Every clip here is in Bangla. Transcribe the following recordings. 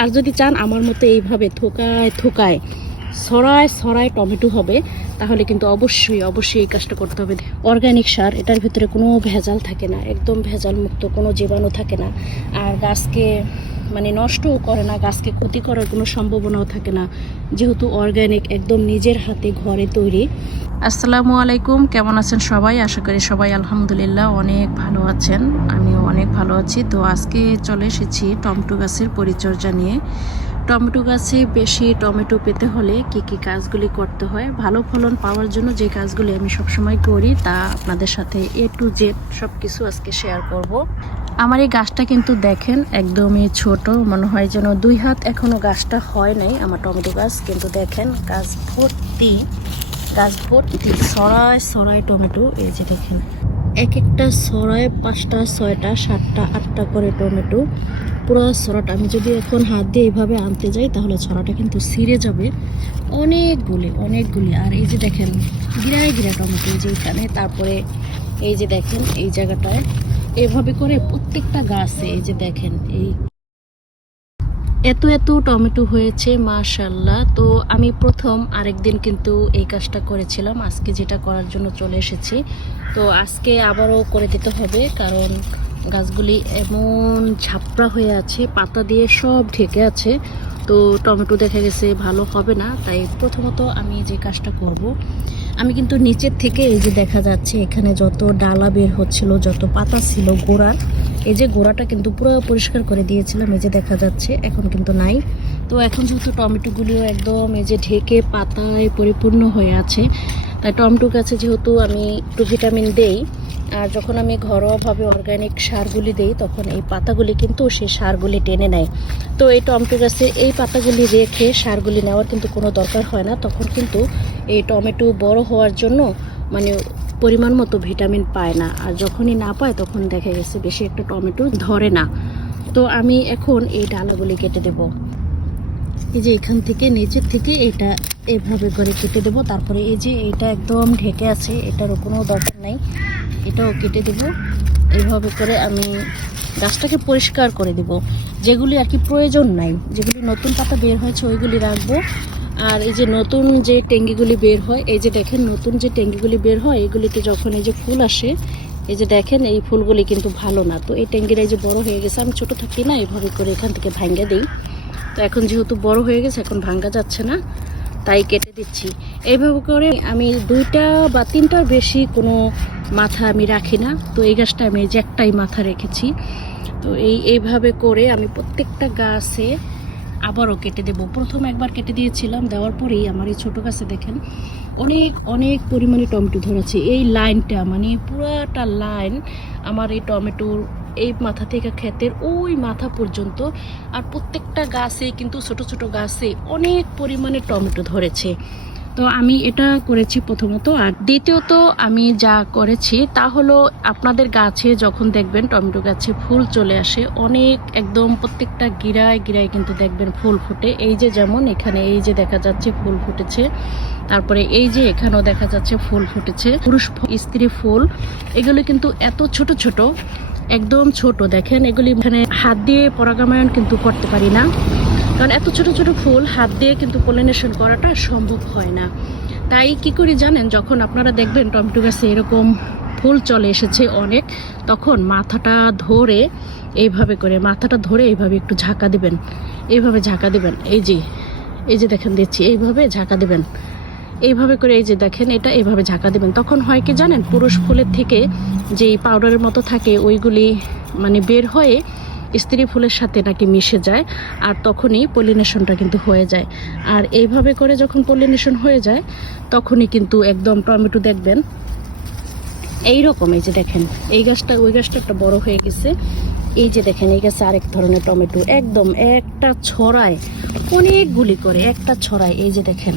আর যদি চান আমার মতো এইভাবে থোকায় থোকায় ছড়ায় ছড়ায় টমেটো হবে, তাহলে কিন্তু অবশ্যই অবশ্যই এই কাজটা করতে হবে। অর্গ্যানিক সার, এটার ভিতরে কোনো ভেজাল থাকে না, একদম ভেজাল মুক্ত কোনো জীবাণু থাকে না। আর গাছকে মানে নষ্টও করে না, গাছকে ক্ষতি করার কোনো সম্ভাবনাও থাকে না। যেহেতু অর্গ্যানিক একদম নিজের হাতে ঘরে তৈরি। আসসালামু আলাইকুম, কেমন আছেন সবাই? আশা করি সবাই আলহামদুলিল্লাহ অনেক ভালো আছেন। আমিও অনেক ভালো আছি। তো আজকে চলে এসেছি টমটু গাছের পরিচর্যা নিয়ে। টমেটো গাছে বেশি টমেটো পেতে হলে কি কি কাজগুলি করতে হয়? ভালো ফলন পাওয়ার জন্য যে কাজগুলি আমি সবসময় করি তা আপনাদের সাথে এ টু জেড সব কিছু আজকে শেয়ার করব। আমার এই গাছটা কিন্তু দেখেন একদমই ছোট, মনে হয় যেন দুই হাত এখনও গাছটা হয় নাই আমার টমেটো গাছ, কিন্তু দেখেন গাছ ভর্তি গাছ ভর্তি সরায় সরাই টমেটো, এই যে দেখেন। এক একটা সরায় পাঁচটা, ছয়টা, সাতটা, আটটা করে টমেটো। পুরো ছড়াটা, আমি যদি এখন হাত দিয়ে এইভাবে আনতে যাই, তাহলে ছড়াটা কিন্তু ছিঁড়ে যাবে। অনেকগুলি অনেকগুলি আর এই যে দেখেন, গিরায় গিরা টমেটো, এই যে এখানে, তারপরে এই যে দেখেন, এই জায়গাটায়। এভাবে করে প্রত্যেকটা গাছে, এই যে দেখেন, এই এত এত টমেটো হয়েছে মাশাল্লাহ তো আমি প্রথম আরেকদিন কিন্তু এই কাজটা করেছিলাম। আজকে যেটা করার জন্য চলে এসেছি। তো আজকে আবারও করে দিতে হবে, কারণ গাছগুলি এমন ঝাপড়া হয়ে আছে, পাতা দিয়ে সব ঢেকে আছে। তো টমেটো দেখা গেছে ভালো হবে না, তাই প্রথমত আমি যে কাজটা করব, আমি কিন্তু নিচের থেকে এই যে দেখা যাচ্ছে, এখানে যত ডালা বের হচ্ছিল, যত পাতা ছিল গোড়ার এই যে গোড়াটা কিন্তু পুরো পরিষ্কার করে দিয়েছিলাম, এই যে দেখা যাচ্ছে, এখন কিন্তু নাই। তো এখন যেহেতু টমেটোগুলিও একদম এই যে ঢেকে পাতায় পরিপূর্ণ হয়ে আছে টমেটো গাছে যেহেতু আমি একটু ভিটামিন দেই, আর যখন আমি ঘরোয়াভাবে অর্গানিক সারগুলি দেই, তখন এই পাতাগুলি কিন্তু সেই সারগুলি টেনে নেয়। তো এই টমেটো গাছে এই পাতাগুলি রেখে সারগুলি নেওয়ার কিন্তু কোনো দরকার হয় না। তখন কিন্তু এই টমেটো বড় হওয়ার জন্য মানে পরিমাণ মতো ভিটামিন পায় না। আর যখনই না পায়, তখন দেখা গেছে বেশি একটা টমেটো ধরে না। তো আমি এখন এই ডালাগুলি কেটে দেব। এই যে এখান থেকে নিচের থেকে এটা এভাবে করে কেটে দেব। তারপরে এই যে এটা একদম ঢেকে আছে এটারও কোনো দরকার নাই। এটাও কেটে দেব। এইভাবে করে আমি গাছটাকে পরিষ্কার করে দেব। যেগুলি আর কি প্রয়োজন নাই, যেগুলি নতুন পাতা বের হয়েছে ওইগুলি রাখব। আর এই যে নতুন যে টেঙ্গিগুলি বের হয়, এই যে দেখেন নতুন যে টেঙ্গিগুলি বের হয়, এগুলিতে যখন এই যে ফুল আসে, এই যে দেখেন এই ফুলগুলি কিন্তু ভালো না। তো এই ট্যাঙ্গিরা এই যে বড় হয়ে গেছে, আমি ছোটো থাকি না, এভাবে করে এখান থেকে ভাঙ্গা দিই। তো এখন যেহেতু বড় হয়ে গেছে, এখন ভাঙ্গা যাচ্ছে না, তাই কেটে দিচ্ছি। এইভাবে করে আমি দুইটা বা তিনটার বেশি কোনো মাথা আমি রাখি না। তো এই গাছটা আমি যে একটাই মাথা রেখেছি। তো এই, এইভাবে করে আমি প্রত্যেকটা গাছে আবারও কেটে দেব। প্রথম একবার কেটে দিয়েছিলাম, দেওয়ার পরেই আমার এই ছোটো গাছে দেখেন অনেক অনেক পরিমাণে টমেটো ধরেছে। এই লাইনটা মানে পুরাটা লাইন আমার এই টমেটোর এই মাথা থেকে ক্ষেতের ওই মাথা পর্যন্ত, আর প্রত্যেকটা গাছে কিন্তু ছোট ছোট গাছে অনেক পরিমাণে টমেটো ধরেছে। তো আমি এটা করেছি প্রথমত, আর দ্বিতীয়ত আমি যা করেছি তা হলো আপনাদের গাছে যখন দেখবেন টমেটো গাছে ফুল চলে আসে, অনেক একদম প্রত্যেকটা গিরায় গিরায় কিন্তু দেখবেন ফুল ফুটে। এই যে যেমন এখানে এই যে দেখা যাচ্ছে ফুল ফুটেছে, তারপরে এই যে এখানেও দেখা যাচ্ছে ফুল ফুটেছে, পুরুষ স্ত্রী ফুল, এগুলো কিন্তু এত ছোট ছোট একদম ছোট, দেখেন, এগুলি এখানে হাত দিয়ে পরাগামায়ন কিন্তু করতে পারি না। কারণ এত ছোট ছোট ফুল হাত দিয়ে কিন্তু পলিনেশন করাটা সম্ভব হয় না। তাই কি করি জানেন, যখন আপনারা দেখবেন টমেটো গাছে এরকম ফুল চলে এসেছে অনেক, তখন মাথাটা ধরে এইভাবে করে, মাথাটা ধরে এইভাবে একটু ঝাঁকা দিবেন। এইভাবে ঝাঁকা দিবেন। এই যে এই যে দেখেন দিচ্ছি, এইভাবে ঝাঁকা দিবেন। এইভাবে করে এই যে দেখেন, এটা এইভাবে ঝাঁকা দেবেন। তখন হয় কি জানেন, পুরুষ ফুলের থেকে যেই পাউডারের মতো থাকে, ওইগুলি মানে বের হয়ে স্ত্রী ফুলের সাথে নাকি মিশে যায় আর তখনই পলিনেশনটা কিন্তু হয়ে যায়। আর এইভাবে করে যখন পলিনেশন হয়ে যায়, তখনই কিন্তু একদম টমেটো দেখবেন এই রকম এই যে দেখেন, এই গাছটা, ওই গাছটা একটা বড় হয়ে গেছে। এই যে দেখেন, এই গাছে আরেক ধরনের টমেটো, একদম একটা ছড়ায়, অনেকগুলি করে একটা ছড়ায়, এই যে দেখেন।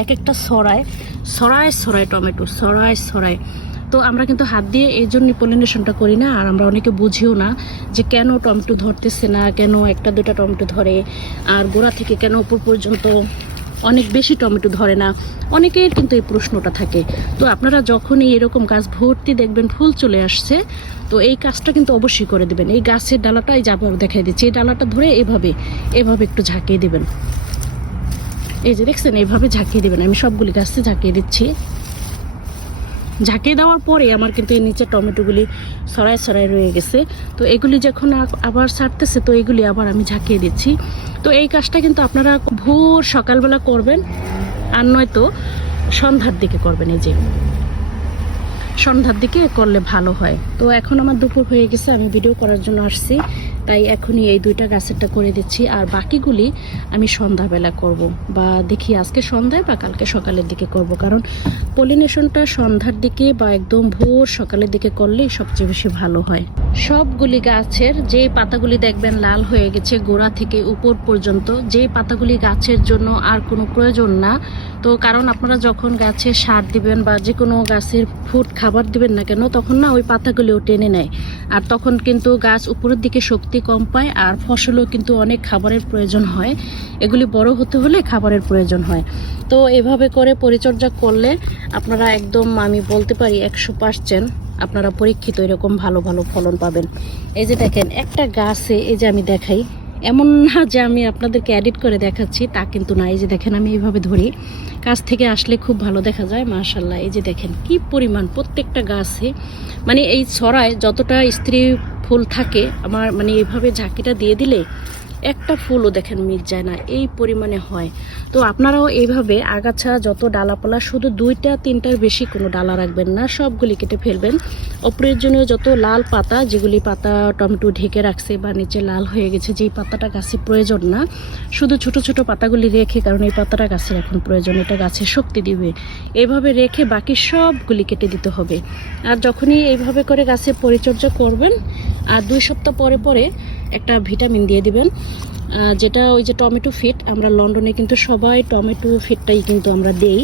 এক একটা ছড়ায় ছড়ায় ছড়ায় টমেটো ছড়ায় ছড়ায় তো আমরা কিন্তু হাত দিয়ে এই জন্য পলিনেশনটা করি না, আর আমরা অনেকে বুঝিও না যে কেন টমেটো ধরতেছে না, কেন একটা দুটা টমেটো ধরে, আর গোড়া থেকে কেন উপর পর্যন্ত অনেক বেশি টমেটো ধরে না। অনেকের কিন্তু এই প্রশ্নটা থাকে। তো আপনারা যখনই এরকম গাছ ভর্তি দেখবেন, ফুল চলে আসছে, তো এই কাজটা কিন্তু অবশ্যই করে দেবেন। এই গাছের ডালাটা এই যাবার দেখাই দিচ্ছি, এই ডালাটা ধরে এভাবে এভাবে একটু ঝাঁকিয়ে দেবেন। এই যে দেখছেন, এইভাবে ঝাঁকিয়ে দেবেন। আমি সবগুলি গাছে ঝাঁকিয়ে দিচ্ছি। ঝাঁকিয়ে দেওয়ার পরে আমার কিন্তু এই নিচে টমেটোগুলি সরাই সরাই রয়ে গেছে। তো এগুলি যখন আবার ছাড়তেছে তো এগুলি আবার আমি ঝাঁকিয়ে দিচ্ছি। তো এই কাজটা কিন্তু আপনারা ভোর সকালবেলা করবেন, আর নয়তো সন্ধ্যার দিকে করবেন এই যে। সন্ধ্যার দিকে করলে ভালো হয়। তো এখন আমার দুপুর হয়ে গেছে, আমি ভিডিও করার জন্য আসছি। তাই এখনই এই দুইটা গাছেরটা করে দিচ্ছি, আর বাকিগুলি আমি সন্ধ্যাবেলা করব। বা দেখি আজকে সন্ধ্যায় বা কালকে সকালের দিকে করব, কারণ পলিনেশনটা সন্ধ্যার দিকে বা একদম ভোর সকালের দিকে করলেই সবচেয়ে বেশি ভালো হয়। সবগুলি গাছের যে পাতাগুলি দেখবেন লাল হয়ে গেছে গোড়া থেকে উপর পর্যন্ত যে পাতাগুলি গাছের জন্য আর কোনো প্রয়োজন না। তো কারণ আপনারা যখন গাছে সার দিবেন বা যে কোনো গাছের ফুড খাবার দিবেন না কেন, তখন না ওই পাতাগুলিও টেনে নেয়। আর তখন কিন্তু গাছ উপরের দিকে শক্তি কম পায় আর ফসলও কিন্তু অনেক খাবারের প্রয়োজন হয়। এগুলি বড় হতে হলে খাবারের প্রয়োজন হয়। তো এভাবে করে পরিচর্যা করলে আপনারা একদম আমি বলতে পারি একশো পার্সেন্ট আপনারা পরীক্ষিত এরকম ভালো ভালো ফলন পাবেন। এই যে দেখেন, একটা গাছে এই যে আমি দেখাই, এমন না যে আমি আপনাদেরকে এডিট করে দেখাচ্ছি, তা কিন্তু না। এই যে দেখেন, আমি এইভাবে ধরি। কাছ থেকে আসলে খুব ভালো দেখা যায় মাশাল্লাহ এই যে দেখেন, কি পরিমাণ প্রত্যেকটা গাছে মানে এই ছড়ায় যতটা স্ত্রী ফুল থাকে, আমার মানে এইভাবে ঝাঁকিটা দিয়ে দিলে একটা ফুলও দেখেন মিট যায় না। এই পরিমাণে হয়। তো আপনারাও এইভাবে আগাছা, যত ডালাপালা, শুধু দুইটা, তিনটার বেশি কোনো ডালা রাখবেন না, সবগুলি কেটে ফেলবেন। অপ্রয়োজনীয় যত লাল পাতা, যেগুলি পাতা টমেটো ঢেকে রাখছে বা নিচে লাল হয়ে গেছে, যেই পাতাটা গাছে প্রয়োজন না, শুধু ছোট ছোট পাতাগুলি রেখে, কারণ এই পাতাটা গাছের এখন প্রয়োজন, এটা গাছে শক্তি দিবে। এইভাবে রেখে বাকি সবগুলি কেটে দিতে হবে। আর যখনই এইভাবে করে গাছে পরিচর্যা করবেন, আর দুই সপ্তাহ পরে পরে একটা ভিটামিন দিয়ে দিবেন। যেটা ওই যে টমেটো ফিট, আমরা লন্ডনে কিন্তু সবাই টমেটো ফিটটাই কিন্তু আমরা দেই।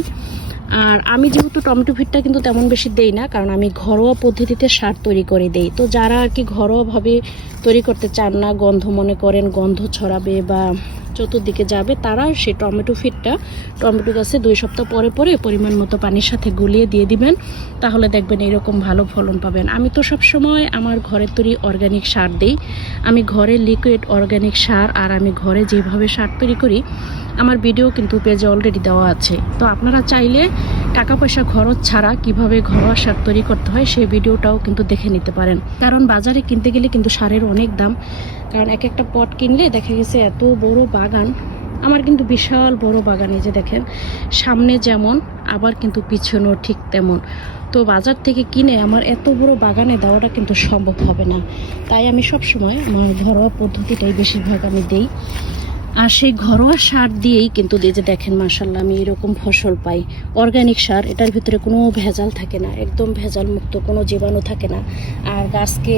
আর আমি যেহেতু টমেটো ফিটটা কিন্তু তেমন বেশি দেই না, কারণ আমি ঘরোয়া পদ্ধতিতে সার তৈরি করে দেই। তো যারা আর কি ঘরোয়াভাবে তৈরি করতে চান না, গন্ধ মনে করেন, গন্ধ ছড়াবে বা চতুর্দিকে যাবে, তারা সেই টমেটো ফিটটা টমেটো গাছে দুই সপ্তাহ পরে পরে পরিমাণ মতো পানির সাথে গুলিয়ে দিয়ে দিবেন। তাহলে দেখবেন এরকম ভালো ফলন পাবেন। আমি তো সব সময় আমার ঘরের তৈরি অর্গ্যানিক সার দিই। আমি ঘরে লিকুইড অর্গ্যানিক সার আর আমি ঘরে যেভাবে সার তৈরি করি, আমার ভিডিও কিন্তু পেজে অলরেডি দেওয়া আছে। তো আপনারা চাইলে টাকা পয়সা খরচ ছাড়া কীভাবে ঘরোয়া সার তৈরি করতে হয় সেই ভিডিওটাও কিন্তু দেখে নিতে পারেন। কারণ বাজারে কিনতে গেলে কিন্তু সারের অনেক দাম। কারণ এক একটা পট কিনলে দেখা গেছে এত বড় বাগান, আমার কিন্তু বিশাল বড় বাগান এই যে দেখেন, সামনে যেমন, আবার কিন্তু পিছনেও ঠিক তেমন। তো বাজার থেকে কিনে আমার এত বড় বাগানে দেওয়াটা কিন্তু সম্ভব হবে না। তাই আমি সব সময় আমার ঘরোয়া পদ্ধতিটাই বেশিরভাগ আমি দেই। আর সেই ঘরোয়া সার দিয়েই কিন্তু যে দেখেন মাসাল্লাহ আমি এরকম ফসল পাই। অর্গানিক সার, এটার ভিতরে কোনো ভেজাল থাকে না, একদম ভেজাল মুক্ত কোনো জীবাণু থাকে না। আর গাছকে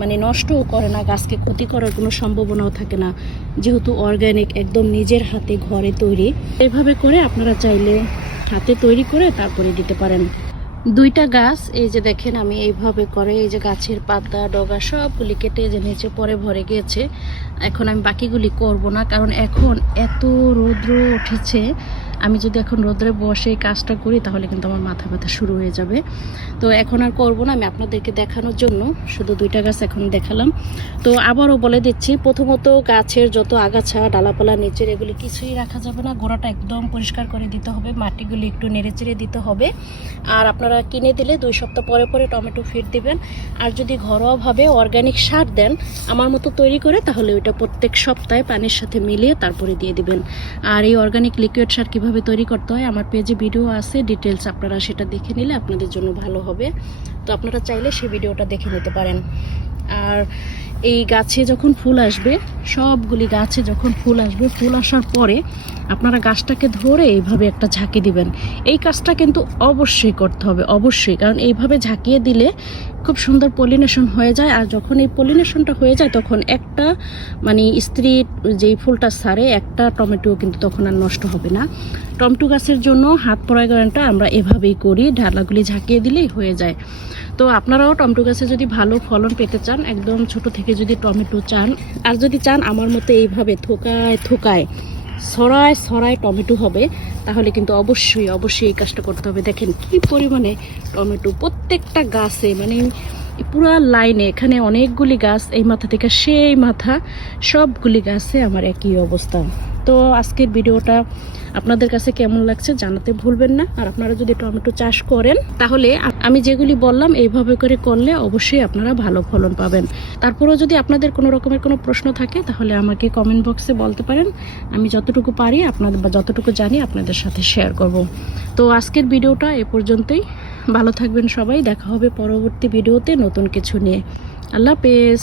মানে নষ্টও করে না, গাছকে ক্ষতি করার কোনো সম্ভাবনাও থাকে না। যেহেতু অর্গানিক একদম নিজের হাতে ঘরে তৈরি এইভাবে করে আপনারা চাইলে হাতে তৈরি করে তারপরে দিতে পারেন। দুইটা গাছ, এই যে দেখেন আমি এইভাবে করে, এই যে গাছের পাতা, ডগা সবগুলি কেটে যে নিচে পরে ভরে গিয়েছে। এখন আমি বাকিগুলি করব না, কারণ এখন এত রৌদ্র উঠেছে আমি যদি এখন রোদ্রে বসে এই কাজটা করি, তাহলে কিন্তু আমার মাথা ব্যথা শুরু হয়ে যাবে। তো এখন আর করব না, আমি আপনাদেরকে দেখানোর জন্য। শুধু দুইটা গাছ এখন দেখালাম। তো আবারও বলে দিচ্ছি, প্রথমত গাছের যত আগাছা, ডালাপালা, নিচের, এগুলি কিছুই রাখা যাবে না। গোড়াটা একদম পরিষ্কার করে দিতে হবে, মাটিগুলি একটু নেড়েচেড়ে দিতে হবে। আর আপনারা কিনে দিলে দুই সপ্তাহ পরে পরে টমেটো ফিট দিবেন। আর যদি ঘরোয়াভাবে অর্গানিক সার দেন, আমার মতো তৈরি করে, তাহলে ওইটা প্রত্যেক সপ্তাহে পানির সাথে মিলিয়ে তারপরে দিয়ে দিবেন। আর এই অর্গানিক লিকুইড সার কীভাবে তৈরি করতে হয়, আমার পেজে ভিডিও আছে ডিটেলস আপনারা সেটা দেখে নিলে আপনাদের জন্য ভালো হবে। তো আপনারা চাইলে সেই ভিডিওটা দেখে নিতে পারেন। আর এই গাছে যখন ফুল আসবে, সবগুলি গাছে যখন ফুল আসবে, ফুল আসার পরে আপনারা গাছটাকে ধরে এইভাবে একটা ঝাঁকি দিবেন। এই কাজটা কিন্তু অবশ্যই করতে হবে, অবশ্যই। কারণ এইভাবে ঝাঁকিয়ে দিলে খুব সুন্দর পলিনেশন হয়ে যায়। আর যখন এই পলিনেশনটা হয়ে যায়, তখন একটা মানে স্ত্রী যেই ফুলটা সারে, একটা টমেটো কিন্তু তখন আর নষ্ট হবে না। টমেটো গাছের জন্য হাত পরাগায়নটা আমরা এভাবেই করি ঢালাগুলি ঝাঁকিয়ে দিলেই হয়ে যায়। তো আপনারাও টমেটো গাছে যদি ভালো ফলন পেতে চান, একদম ছোট থেকে যদি টমেটো চান, আর যদি চান আমার মতো এইভাবে থোকায় থোকায় ছড়ায় ছড়ায় টমেটো হবে, তাহলে কিন্তু অবশ্যই অবশ্যই এই কাজটা করতে হবে। দেখেন কি পরিমাণে টমেটো প্রত্যেকটা গাছে মানে পুরা লাইনে এখানে অনেকগুলি গাছ, এই মাথা থেকে সেই মাথা, সবগুলি গাছে আমার একই অবস্থা। তো আজকের ভিডিওটা আপনাদের কাছে কেমন লাগছে জানাতে ভুলবেন না। আর আপনারা যদি টমেটো চাষ করেন, তাহলে আমি যেগুলি বললাম এইভাবে করে করলে অবশ্যই আপনারা ভালো ফলন পাবেন। তারপরেও যদি আপনাদের কোনো রকমের কোনো প্রশ্ন থাকে, তাহলে আমাকে কমেন্ট বক্সে বলতে পারেন। আমি যতটুকু পারি আপনাদের বা যতটুকু জানি আপনাদের সাথে শেয়ার করব। তো আজকের ভিডিওটা এ পর্যন্তই। ভালো থাকবেন সবাই। দেখা হবে পরবর্তী ভিডিওতে নতুন কিছু নিয়ে। আল্লাহ হাফেজ।